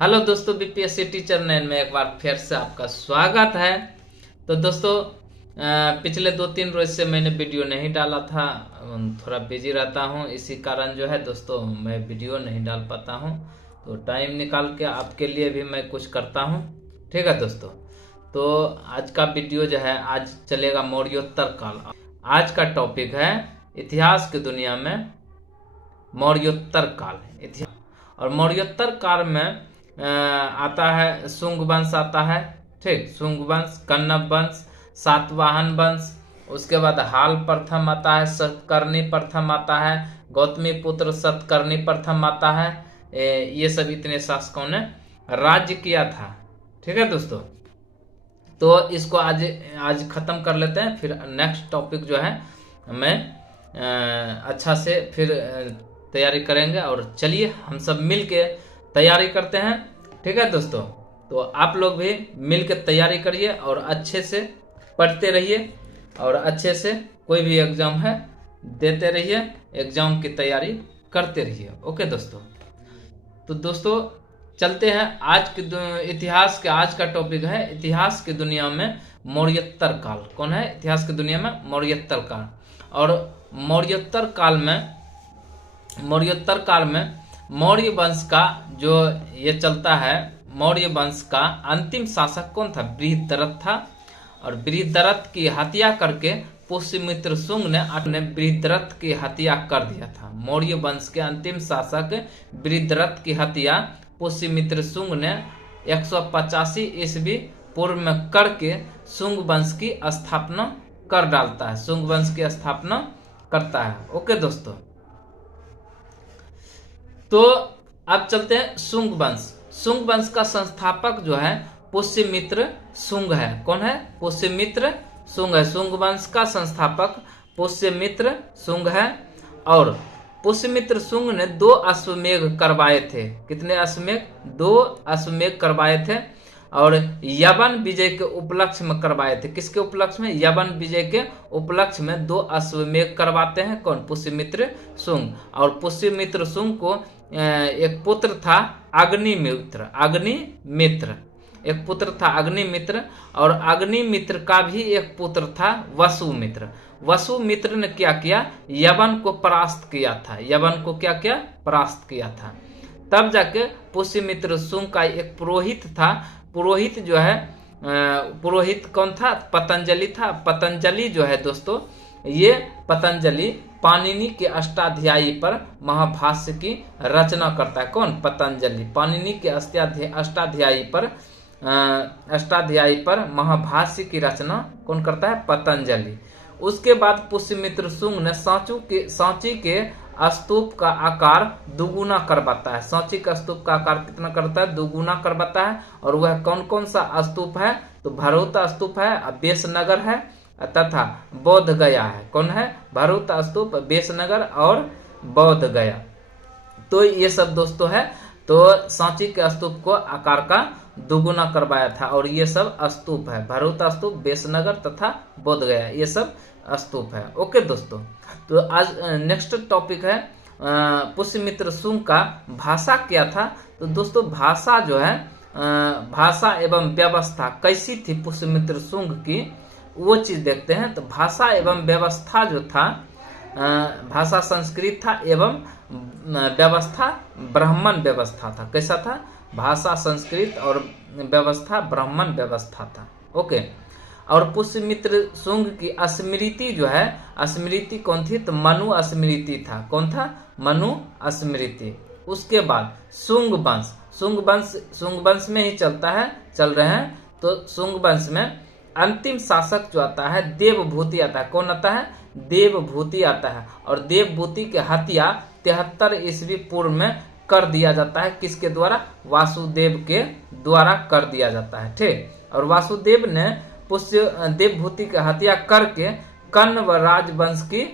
Hello दोस्तों, BPSC teacher 9 में एक बार फिर से आपका स्वागत है। तो दोस्तों, पिछले 2-3 रोज से मैंने वीडियो नहीं डाला था। थोड़ा बिजी रहता हूं, इसी कारण जो है दोस्तों मैं वीडियो नहीं डाल पाता हूं। तो टाइम निकाल के आपके लिए भी मैं कुछ करता हूं। ठीक है दोस्तों, तो आज का वीडियो जो है आज चलेगा मौर्योत्तर काल। आज का टॉपिक है इतिहास की दुनिया में मौर्योत्तर काल। इतिहास और मौर्योत्तर काल में आता है शुंग वंश आता है। ठीक, शुंग वंश, कण्व वंश, सातवाहन वंश, उसके बाद हाल प्रथम आता है, सतकर्णी प्रथम आता है, गौतमी पुत्र सतकर्णी प्रथम आता है। ये सब इतने शासकों ने राज्य किया था। ठीक है दोस्तों, तो इसको आज आज खत्म कर लेते हैं, फिर नेक्स्ट टॉपिक जो है मैं अच्छा से फिर तैयारी करेंगे। और चलिए हम सब मिल के तैयारी करते हैं। ठीक है दोस्तों, तो आप लोग भी मिल के तैयारी करिए और अच्छे से पढ़ते रहिए और अच्छे से कोई भी एग्जाम है देते रहिए, एग्जाम की तैयारी करते रहिए। ओके दोस्तों, तो दोस्तों चलते हैं आज के इतिहास के। आज का टॉपिक है इतिहास की दुनिया में मौर्योत्तर काल। कौन है इतिहास की दुनिया में? मौर्योत्तर काल। और मौर्योत्तर काल में मौर्य वंश का जो ये चलता है, मौर्य वंश का अंतिम शासक कौन था? बृहद्रथ था। और बृहद्रथ की हत्या करके पुष्यमित्र शुंग ने बृहद्रथ की हत्या कर दिया था। मौर्य वंश के अंतिम शासक बृहद्रथ की हत्या पुष्यमित्र शुंग ने 185 ईस्वी पूर्व में करके शुंग वंश की स्थापना कर डालता है, शुंग वंश की स्थापना करता है। ओके दोस्तों, तो अब चलते हैं शुंग वंश। शुंग वंश का संस्थापक जो है पुष्यमित्र शुंग है। कौन है? पुष्यमित्र शुंग है। शुंग वंश का संस्थापक पुष्यमित्र शुंग है। और पुष्यमित्र शुंग ने 2 अश्वमेध करवाए थे। कितने अश्वमेध? 2 अश्वमेध करवाए थे और यवन विजय के उपलक्ष्य में करवाए थे। किसके उपलक्ष्य में? यवन विजय के उपलक्ष्य में 2 अश्वमेध करवाते हैं। कौन? पुष्यमित्र शुंग। और पुष्यमित्र शुंग को एक पुत्र था अग्निमित्र। अग्निमित्र एक पुत्र था अग्निमित्र, और अग्निमित्र का भी एक पुत्र था वसुमित्र। वसुमित्र ने क्या किया? यवन को परास्त किया था। यवन को क्या किया? परास्त किया था। तब जाके पुष्यमित्र शुंग का एक पुरोहित था। पुरोहित जो है, पुरोहित कौन था? पतंजलि था। पतंजलि जो है दोस्तों, ये पतंजलि पाणिनि के अष्टाध्यायी पर महाभाष्य की रचना करता है। कौन? पतंजलि पाणिनि के अष्टाध्यायी पर महाभाष्य की रचना कौन करता है? पतंजलि। उसके बाद पुष्यमित्र शुंग ने सांची के स्तूप का आकार दुगुना करवाता है। सांची का स्तूप का आकार कितना करता है? दुगुना करवाता है। और वह कौन कौन सा स्तूप है? तो भरूत स्तूप है, बेसनगर है तथा बोध गया है। कौन है? भरूत स्तूप, बेसनगर और बोध गया। तो ये सब दोस्तों है। तो सांची के स्तूप को आकार का दुगुना करवाया था और ये सब स्तूप है। भरूत स्तूप, बेसनगर तथा बोध गया, ये सब स्तूप है। ओके दोस्तों, तो आज नेक्स्ट टॉपिक है पुष्यमित्र शुंग का भाषा क्या था। तो दोस्तों भाषा जो है, भाषा एवं व्यवस्था कैसी थी पुष्यमित्र शुंग की, वो चीज देखते हैं। तो भाषा एवं व्यवस्था जो था, भाषा संस्कृत था एवं व्यवस्था ब्राह्मण व्यवस्था था। कैसा था? भाषा संस्कृत और व्यवस्था ब्राह्मण व्यवस्था था। ओके, और पुष्यमित्र शुंग की स्मृति जो है, स्मृति कौन थी? तो मनु स्मृति था। कौन था? मनु स्मृति। उसके बाद शुंग वंश। शुंग वंश में ही चल रहे हैं। तो शुंग वंश में अंतिम शासक जो आता है देवभूति आता है। कौन आता है? देवभूति आता है। और देवभूति के हत्या 73 ईस्वी पूर्व में कर दिया जाता है। किसके द्वारा? वासुदेव के द्वारा कर दिया जाता है। ठीक, और वासुदेव ने देवभूति की हत्या करके कण्व राजवंश की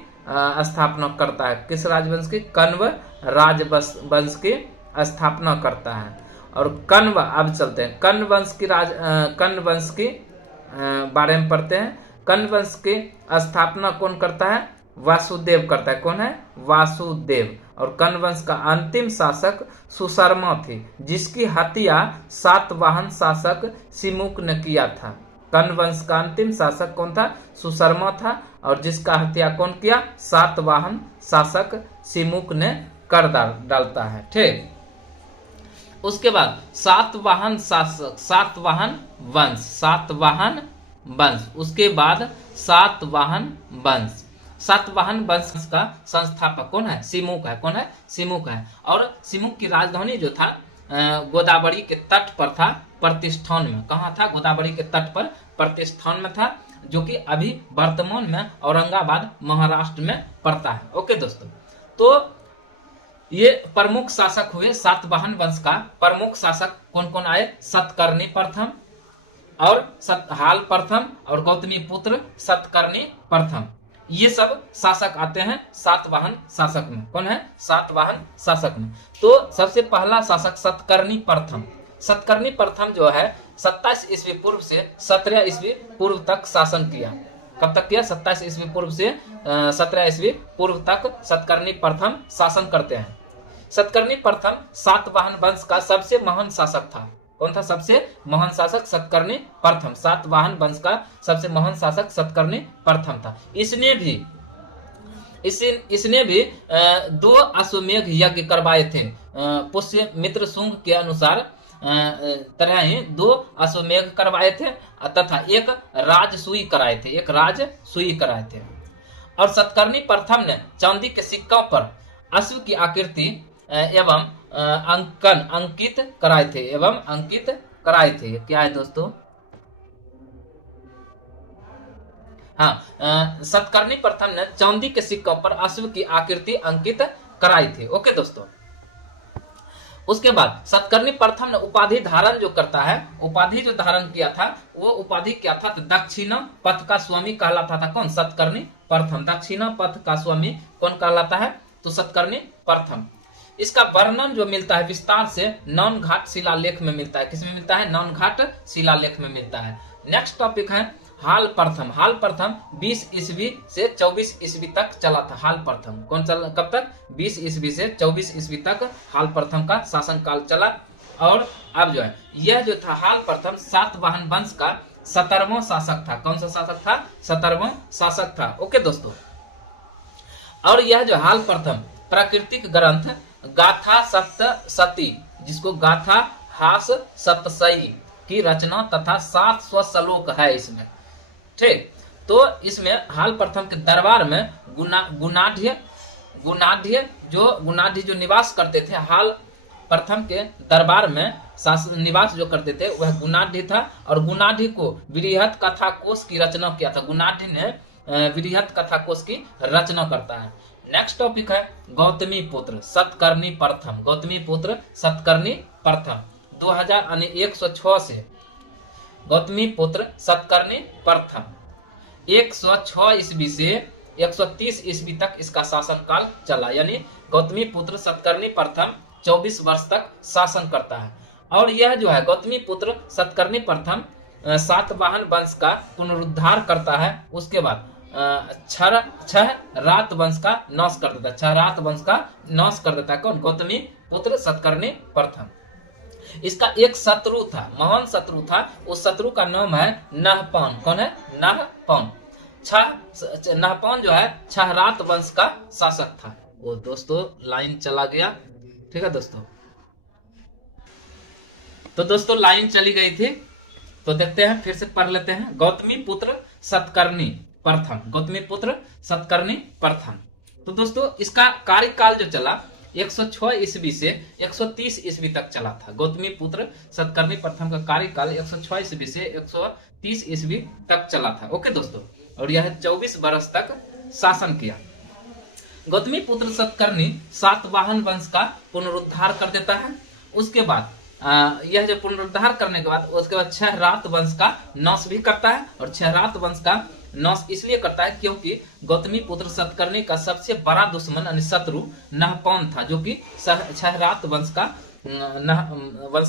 स्थापना करता है। किस राजवंश की? कण्व राजवंश की स्थापना करता है। और कण्व, अब चलते हैं कण्व वंश की बारे में पढ़ते हैं। कण्व वंश की स्थापना कौन करता है? वासुदेव करता है। कौन है? वासुदेव। और कण्व वंश का अंतिम शासक सुशर्मा थे, जिसकी हत्या सातवाहन शासक सिमुक ने किया था। कण्व वंश का अंतिम शासक कौन था? सुशर्मा था, और जिसका हत्या कौन किया? सातवाहन शासक सिमुक ने कर डालता है। ठीक, उसके बाद सातवाहन शासक, सातवाहन वंश, सातवाहन वंश, उसके बाद सातवाहन वंश। सातवाहन वंश का संस्थापक कौन है? सिमुक है। कौन है? सिमुक है। और सिमुक की राजधानी जो था गोदावरी के तट पर था, प्रतिष्ठान में। कहाँ था? गोदावरी के तट पर प्रतिष्ठान में था, जो कि अभी वर्तमान में औरंगाबाद महाराष्ट्र में पड़ता है। ओके दोस्तों, तो ये प्रमुख शासक हुए सातवाहन वंश का। प्रमुख शासक कौन कौन आए? सतकर्णी प्रथम और हाल प्रथम और गौतमी पुत्र सतकर्णी प्रथम। ये सब शासक आते हैं सातवाहन शासक में। कौन है? सातवाहन शासक में। तो सबसे पहला शासक सतकर्णी प्रथम। सतकर्णी प्रथम जो है 27 ईस्वी पूर्व से 17 ईस्वी पूर्व तक शासन किया। कब तक किया? 27 ईस्वी पूर्व से 17 ईस्वी पूर्व तक सतकर्णी प्रथम शासन करते हैं। सतकर्णी प्रथम सातवाहन वंश का सबसे महान शासक था। कौन था सबसे महान शासक? सतकर्णी प्रथम। सातवाहन वंश का सबसे महान शासक सतकर्णी प्रथम था। इसने भी 2 अश्वमेध यज्ञ करवाए थे। पुष्यमित्र शुंग के अनुसार तरह ही 2 अश्वमेध करवाए थे तथा एक राजसूई कराए थे। एक राजसूई कराए थे। और सतकर्णी प्रथम ने चांदी के सिक्कों पर अश्व की आकृति एवं अंकित कराए थे। एवं अंकित कराए थे। क्या है दोस्तों? हाँ, सतकर्णी प्रथम ने चांदी के सिक्कों पर अश्व की आकृति अंकित कराई थी। ओके दोस्तों, उसके बाद सतकर्णी प्रथम ने उपाधि धारण जो करता है, उपाधि जो धारण किया था, वो उपाधि क्या था? तो दक्षिणा पथ का स्वामी कहलाता था। कौन? सतकर्णी प्रथम। दक्षिणा पथ का स्वामी कौन कहलाता है? तो सतकर्णी प्रथम। इसका वर्णन जो मिलता है विस्तार से नौनघाट शिलालेख में मिलता है। किसमें मिलता है? नौनघाट शिलालेख में मिलता है। नेक्स्ट टॉपिक है हाल प्रथम। हाल प्रथम 20 ईस्वी से 24 ईस्वी तक चला था। हाल प्रथम कौन चला? कब तक? 20 ईस्वी से 24 ईस्वी तक हाल प्रथम का शासन काल चला। और अब जो है यह जो था हाल प्रथम सातवाहन वंश का 17वां शासक था। कौन सा शासक था? 17वां शासक था। ओके दोस्तों, और यह जो हाल प्रथम प्राकृतिक ग्रंथ गाथा सप्तशती, जिसको गाथा हास सप्तशई की रचना तथा 700 श्लोक है इसमें। ठीक, तो इसमें हाल प्रथम के दरबार में गुणाढ़ जो निवास करते थे, हाल प्रथम के दरबार में निवास जो करते थे वह गुणाढ़ था। और गुणाढ़ को बृहत कथा कोश की रचना किया था। गुणाढ़ ने बृहत कथा कोश की रचना करता है। नेक्स्ट टॉपिक है गौतमी पुत्र सतकर्णी प्रथम। गौतमी पुत्र सतकर्णी प्रथम 2106 से गौतमी पुत्र सतकर्णी प्रथम 106 ईस्वी से 130 ईस्वी तक इसका शासन काल चला। यानी गौतमी पुत्र सतकर्णी प्रथम 24 वर्ष तक शासन करता है। और यह जो है गौतमी पुत्र सतकर्णी प्रथम सातवाहन वंश का पुनरुद्धार करता है। उसके बाद छह रात वंश का नाश कर देता है। छह रात वंश का नाश कर देता है। कौन? गौतमी पुत्र सतकर्णी प्रथम। इसका एक शत्रु था, महान शत्रु था। उस शत्रु का नाम है नहपान। कौन है? नहपान। नहपान जो है छह रात वंश का शासक था। वो दोस्तों लाइन चला गया। ठीक है दोस्तों, तो दोस्तों लाइन चली गई थी, तो देखते हैं फिर से पढ़ लेते हैं। गौतमी पुत्र सतकर्णी प्रथम। गौतमी पुत्र सतकर्णी प्रथम। तो दोस्तों इसका कार्यकाल जो चला 106 ईस्वी से 130 ईस्वी तक चला था। गौतमी पुत्र सतकर्णी प्रथम का कार्यकाल 106 ईस्वी से 130 ईस्वी तक चला था। ओके दोस्तों, और यह 24 वर्ष तक शासन किया। गौतमी पुत्र सतकर्णी सातवाहन वंश का पुनरुद्धार कर देता है। उसके बाद यह जो पुनरुद्धार करने के बाद उसके बाद छह रात वंश का नाश भी करता है। और छह रात वंश का नाश इसलिए करता है क्योंकि गौतमी पुत्र सतकर्णी का सबसे बड़ा दुश्मन यानी शत्रु नहपान था, जो कि छह रात वंश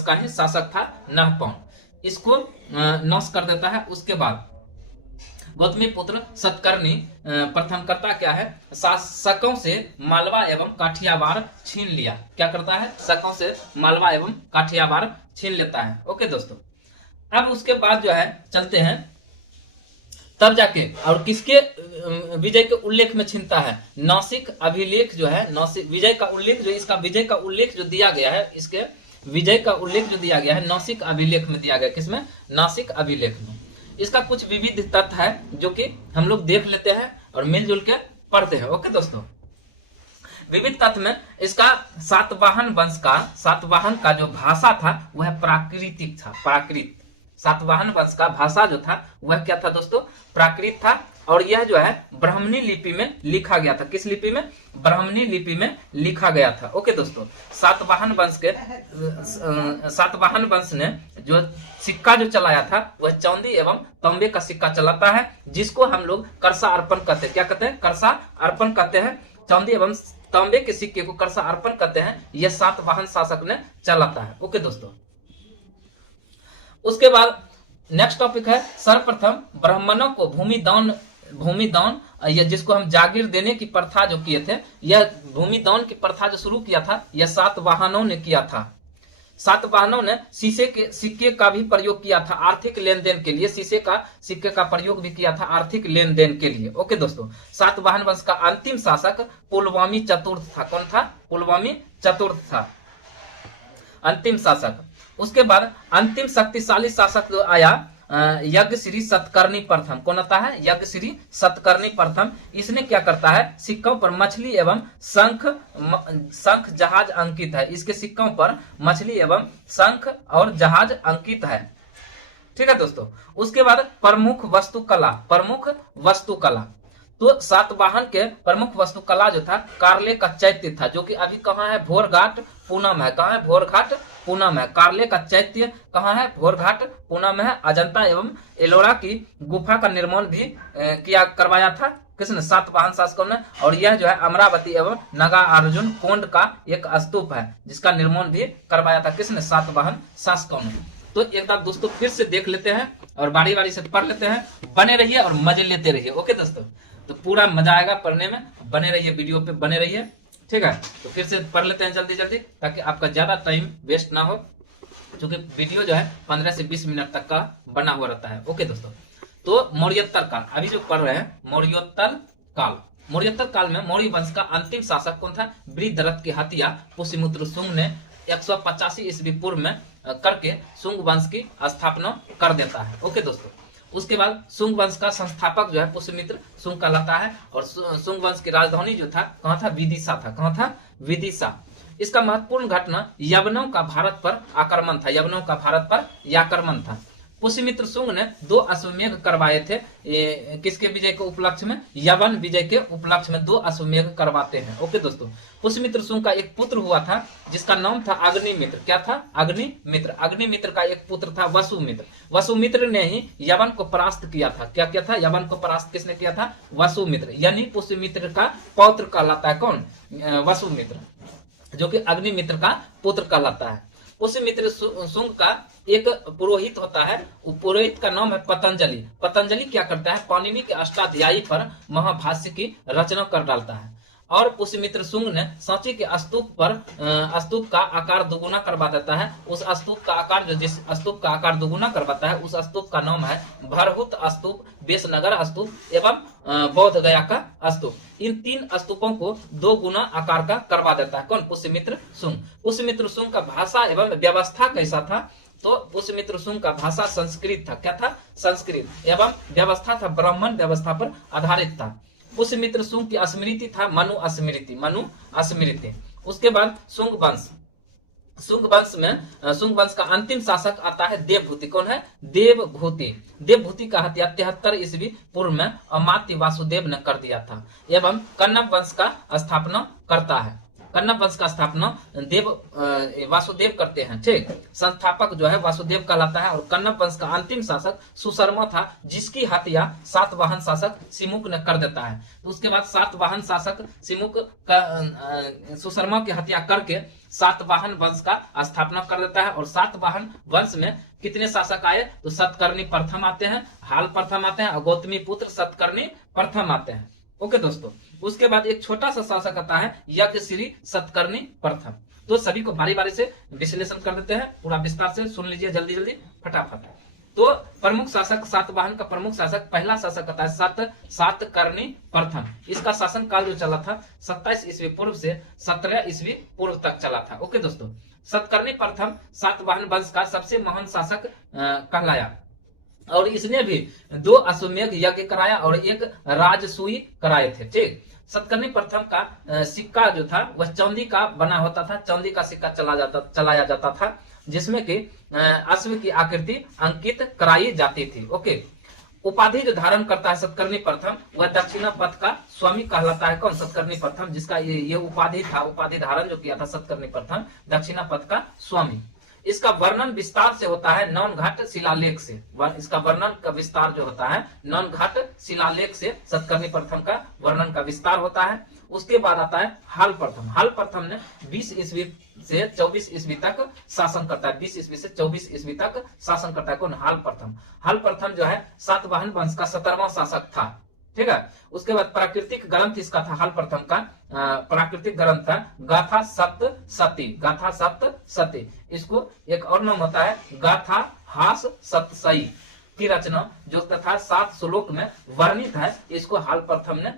का ही शासक था नहपान। इसको नाश कर देता है। उसके बाद गौतमी पुत्र सतकर्णी प्रथम करता क्या है, शासकों से मालवा एवं काठियावाड़ छीन लिया। क्या करता है, शासकों से मालवा एवं काठियावाड़ छीन लेता है। ओके दोस्तों, अब उसके बाद जो है चलते हैं, तब जाके और किसके विजय के उल्लेख में छीनता है, नासिक अभिलेख जो है, नासिक विजय का उल्लेख जो, इसका विजय का उल्लेख जो दिया गया है, इसके विजय का उल्लेख जो दिया गया है नासिक अभिलेख में दिया गया। किसमें, नासिक अभिलेख में। इसका कुछ विविध तथ्य है जो कि हम लोग देख लेते हैं और मिलजुल के पढ़ते हैं। ओके दोस्तों, विविध तथ्य में इसका सातवाहन वंश का, सातवाहन का जो भाषा था वह प्राकृतिक था, प्राकृत। सातवाहन वंश का भाषा जो था वह क्या था दोस्तों, प्राकृत था। और यह जो है ब्राह्मणी लिपि में लिखा गया था। किस लिपि में, ब्राह्मणी लिपि में लिखा गया था। ओके दोस्तों, सातवाहन वंश के, सातवाहन वंश ने जो सिक्का जो चलाया था वह चांदी एवं तांबे का सिक्का चलाता है, जिसको हम लोग करसा अर्पण कहते हैं। क्या कहते हैं, करसा अर्पण कहते हैं। चांदी एवं तांबे के सिक्के को करसा अर्पण कहते हैं। यह सातवाहन शासक ने चलाता है। ओके दोस्तों, उसके बाद नेक्स्ट टॉपिक है, सर्वप्रथम ब्राह्मणों को भूमि दान यह जिसको हम जागीर देने की प्रथा जो किए थे, यह भूमि दान की प्रथा जो शुरू किया था यह सातवाहनों ने किया था। सातवाहनों ने शीशे के सिक्के का भी प्रयोग किया था आर्थिक लेन देन के लिए। शीशे का सिक्के का प्रयोग भी किया था आर्थिक लेन देन के लिए। ओके दोस्तों, सातवाहन वंश का अंतिम शासक पुलवामी चतुर्थ था। कौन था, पुलवामी चतुर्थ था अंतिम शासक। उसके बाद अंतिम शक्तिशाली शासक जो आया यज्ञ श्री सतकर्णी प्रथम। कौन आता है, यज्ञ श्री सतकर्णी प्रथम। इसने क्या करता है, सिक्कों पर मछली एवं शंख जहाज अंकित है। इसके सिक्कों पर मछली एवं शंख और जहाज अंकित है। ठीक है दोस्तों, उसके बाद प्रमुख वास्तुकला, प्रमुख वास्तुकला। तो सातवाहन के प्रमुख वास्तुकला जो था कार्ले का चैत्य था, जो कि अभी कहाँ है, भोरघाट पूना में है। कहाँ है, भोरघाट पूना में है। कार्ले का चैत्य कहाँ है, भोरघाट पूना में है। अजंता एवं एलोरा की गुफा का निर्माण भी करवाया था किसने, सातवाहन शासकों ने। और यह जो है अमरावती एवं नागार्जुन कोंड का एक स्तूप है, जिसका निर्माण भी करवाया था किसने, सातवाहन शासकों ने। तो एक बार दोस्तों फिर से देख लेते हैं और बारी बारी से पढ़ लेते हैं। बने रहिए और मजे लेते रहिए। ओके दोस्तों, तो पूरा मजा आएगा पढ़ने में, बने रहिए, वीडियो पे बने रहिए। ठीक है, तो फिर से पढ़ लेते हैं जल्दी जल्दी, ताकि आपका ज्यादा टाइम वेस्ट ना हो, क्योंकि वीडियो जो है 15 से 20 मिनट तक का बना हुआ रहता है। ओके दोस्तों, तो मौर्योत्तर काल अभी जो पढ़ रहे हैं, मौर्योत्तर काल। मौर्योत्तर काल में मौर्य वंश का अंतिम शासक कौन था, वृद्धरथ की हत्या पुष्यमित्र शुंग ने 185 ईस्वी पूर्व में करके शुंग वंश की स्थापना कर देता है। ओके दोस्तों, उसके बाद शुंग वंश का संस्थापक जो है पुष्यमित्र शुंग कहलाता है। और शुंग वंश की राजधानी जो था कहाँ था, विदिशा था। कहाँ था, विदिशा। इसका महत्वपूर्ण घटना यवनों का भारत पर आक्रमण था। यवनों का भारत पर आक्रमण था। पुष्यमित्र शुंग ने 2 अश्वमेघ करवाए थे। किसके विजय के उपलक्ष्य में, यवन विजय के उपलक्ष्य में 2 अश्वमेघ करवाते हैं। ओके दोस्तों, पुष्यमित्र शुंग का एक पुत्र हुआ था जिसका नाम था अग्निमित्र। क्या था, अग्निमित्र। अग्निमित्र का एक पुत्र था वसुमित्र। वसुमित्र ने ही यवन को परास्त किया था। क्या किया था, यवन को परास्त किसने किया था, वसुमित्र। यानी पुष्यमित्र का पौत्र कहलाता है कौन, वसुमित्र, जो कि अग्निमित्र का पुत्र कहलाता है। पुष्यमित्र शुंग का एक पुरोहित होता है, पुरोहित का नाम है पतंजलि। पतंजलि क्या करता है, पाणिनि के अष्टाध्यायी पर महाभाष्य की रचना कर डालता है। और पुष्यमित्र शुंग ने सांची के स्तूप पर स्तूप का आकार दोगुना करवा देता है। उस स्तूप का आकार जो जिस स्तूप का आकार दोगुना करवाता है, उस स्तूप का नाम है भरहुत स्तूप, बेसनगर स्तूप एवं बौद्ध गया का स्तूप। इन 3 स्तूपों को 2 गुना आकार का करवा देता है कौन, पुष्यमित्र शुंग। पुष्यमित्र शुंग का भाषा एवं व्यवस्था कैसा था, तो पुष्यमित्र शुंग का भाषा संस्कृत था। क्या था, संस्कृत। एवं व्यवस्था था ब्राह्मण व्यवस्था पर आधारित था। पुष्यमित्र शुंग की स्मृति था मनु स्मृति, मनु स्मृति। उसके बाद शुंग वंश। शुंग वंश में शुंग वंश का अंतिम शासक आता है देवभूति। कौन है, देवभूति। देवभूति का हत्या 73 ईस्वी पूर्व में अमात्य वासुदेव ने कर दिया था। एवं कन्नव वंश का स्थापना करता है। कन्नव वंश का स्थापना वासुदेव करते हैं। ठीक, संस्थापक जो है वासुदेव कहलाता है। और कन्नव वंश का अंतिम शासक सुशर्मा था, जिसकी हत्या सातवाहन शासक सिमुक ने कर देता है। तो उसके बाद सातवाहन शासक सिमुक का सुशर्मा की हत्या करके सातवाहन वंश का स्थापना कर देता है। और सातवाहन वंश में कितने शासक आए? तो सतकर्णी प्रथम आते हैं, हाल प्रथम आते हैं और गौतमी पुत्र सतकर्णी प्रथम आते हैं। ओके दोस्तों, उसके बाद एक छोटा सा शासक आता है यज्ञश्री सतकर्णी प्रथम। तो सभी को बारी बारी से विश्लेषण कर देते हैं, पूरा विस्तार से सुन लीजिए जल्दी जल्दी फटाफट। तो प्रमुख शासक सातवाहन का प्रमुख शासक पहला शासक आता है सातकर्णी प्रथम। इसका शासन काल जो चला था 27 ईस्वी पूर्व से 17 ईस्वी पूर्व तक चला था। ओके दोस्तों, सतकर्णी प्रथम सातवाहन वंश का सबसे महान शासक कहलाया और इसने भी 2 अश्वमेध यज्ञ कराया और 1 राजसूय कराए थे। ठीक, सतकर्णी प्रथम का सिक्का जो था वह चांदी का बना होता था, चांदी का सिक्का चलाया जाता था, जिसमें कि अश्व की आकृति अंकित कराई जाती थी। ओके, उपाधि जो धारण करता है सतकर्णी प्रथम वह दक्षिणा पथ का स्वामी कहलाता है। कौन? सतकर्णी प्रथम, जिसका ये उपाधि था, उपाधि धारण जो किया था सतकर्णी प्रथम, दक्षिणा पथ का स्वामी। इसका वर्णन विस्तार से होता है नौनघाट शिलालेख से। इसका वर्णन का विस्तार जो होता है नौनघाट शिलालेख से सतकर्णी प्रथम का वर्णन का विस्तार होता है। उसके बाद आता है हाल प्रथम। हाल प्रथम ने 20 ईस्वी से 24 ईस्वी तक शासन करता है, 20 ईस्वी से 24 ईस्वी तक शासन करता है। कौन? हाल प्रथम। हाल प्रथम जो है सातवाहन वंश का 17वां शासक था। ठीक है, उसके बाद प्राकृतिक ग्रंथ इसका था, हाल प्रथम का प्राकृतिक ग्रंथ था गाथा सप्तशती। गाथा सप्तशती, इसको एक और नाम होता है गाथा हास सप्तशती की रचना जो तथा 7 श्लोक में वर्णित है, इसको हाल प्रथम ने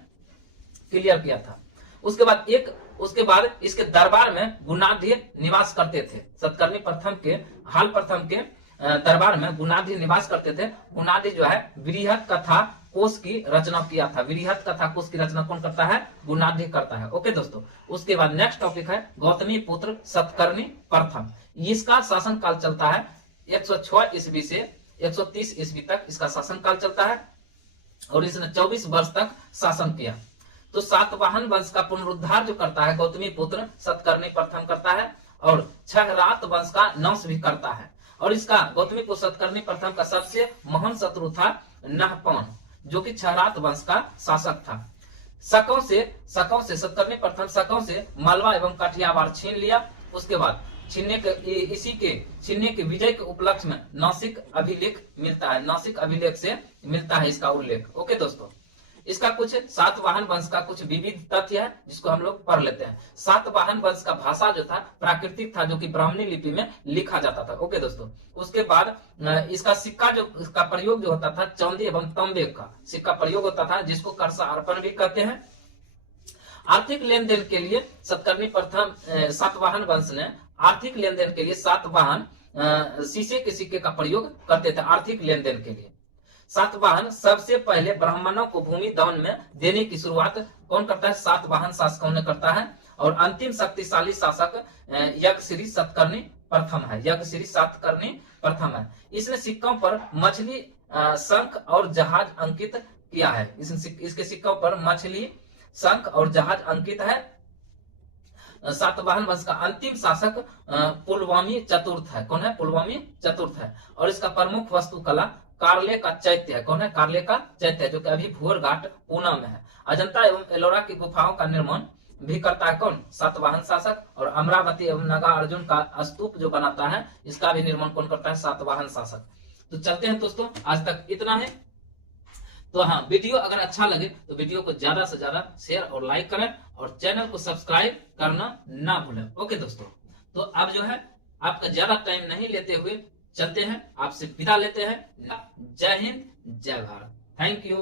क्लियर किया था। उसके बाद इसके दरबार में गुणाढ्य निवास करते थे। सतकर्णी प्रथम के हाल प्रथम के दरबार में गुणाढ्य निवास करते थे। गुणाढ्य जो है बृहत कथा कोश की रचना किया था। बृहत कथा कोश की रचना कौन करता है? गुणाढ्य करता है। ओके दोस्तों, उसके बाद नेक्स्ट टॉपिक है गौतमी पुत्र सतकर्णी प्रथम। इसका शासन काल चलता है 106 ईस्वी से 130 ईस्वी तक इसका शासन काल चलता है और इसने 24 वर्ष तक शासन किया। तो सातवाहन वंश का पुनरुद्धार जो करता है गौतमी पुत्र सतकर्णी प्रथम करता है और छहरात वंश का नाश भी करता है। और इसका गौतमी पुत्र सतकर्णी प्रथम का सबसे महान शत्रु था नहपान, जो कि छहरात वंश का शासक था। शकों से सतकर्णी प्रथम शकों से मालवा एवं काठियावाड़ छीन लिया। उसके बाद छीनने के विजय के उपलक्ष्य में नासिक अभिलेख मिलता है। नासिक अभिलेख से मिलता है इसका उल्लेख। ओके दोस्तों, इसका कुछ सातवाहन वंश का कुछ विविध तथ्य है जिसको हम लोग पढ़ लेते हैं। सातवाहन वंश का भाषा जो था प्राकृतिक था, जो कि ब्राह्मणी लिपि में लिखा जाता था। ओके दोस्तों, उसके बाद इसका सिक्का जो इसका प्रयोग जो होता था चांदी एवं तांबे का सिक्का प्रयोग होता था, जिसको करसा अर्पण भी कहते हैं। आर्थिक लेन देन के लिए सतकर्णी प्रथम सातवाहन वंश ने आर्थिक लेन देन के लिए सातवाहन शीशे के सिक्के का प्रयोग करते थे। आर्थिक लेन देन के लिए सातवाहन सबसे पहले ब्राह्मणों को भूमि दान में देने की शुरुआत कौन करता है? सातवाहन शासकों ने करता है। और अंतिम शक्तिशाली शासक यज्ञश्री सतकर्णी प्रथम है। यज्ञश्री सतकर्णी प्रथम है। इसने सिक्कों पर मछली, शंख और जहाज अंकित किया है। इसके सिक्कों पर मछली, शंख और जहाज अंकित है। सातवाहन वंश का अंतिम शासक पुलवामी चतुर्थ है। कौन है? पुलवामी चतुर्थ है। और इसका प्रमुख वास्तुकला कार्ले का चैत्य है। कौन है? कार्ले का चैत्य, जो कि अभी भोर घाट पूना में है। अजंता एवं एलोरा की गुफाओं का निर्माण भी करता है कौन? सातवाहन शासक। और अमरावती एवं नागार्जुन का स्तूप जो बनाता है, इसका भी निर्माण कौन करता है? सातवाहन शासक। तो चलते हैं दोस्तों, आज तक इतना है। तो हाँ, वीडियो अगर अच्छा लगे तो वीडियो को ज्यादा से ज्यादा शेयर और लाइक करें और चैनल को सब्सक्राइब करना ना भूलें। ओके दोस्तों, तो अब जो है आपका ज्यादा टाइम नहीं लेते हुए चलते हैं, आपसे विदा लेते हैं। जय हिंद, जय भारत। Thank you.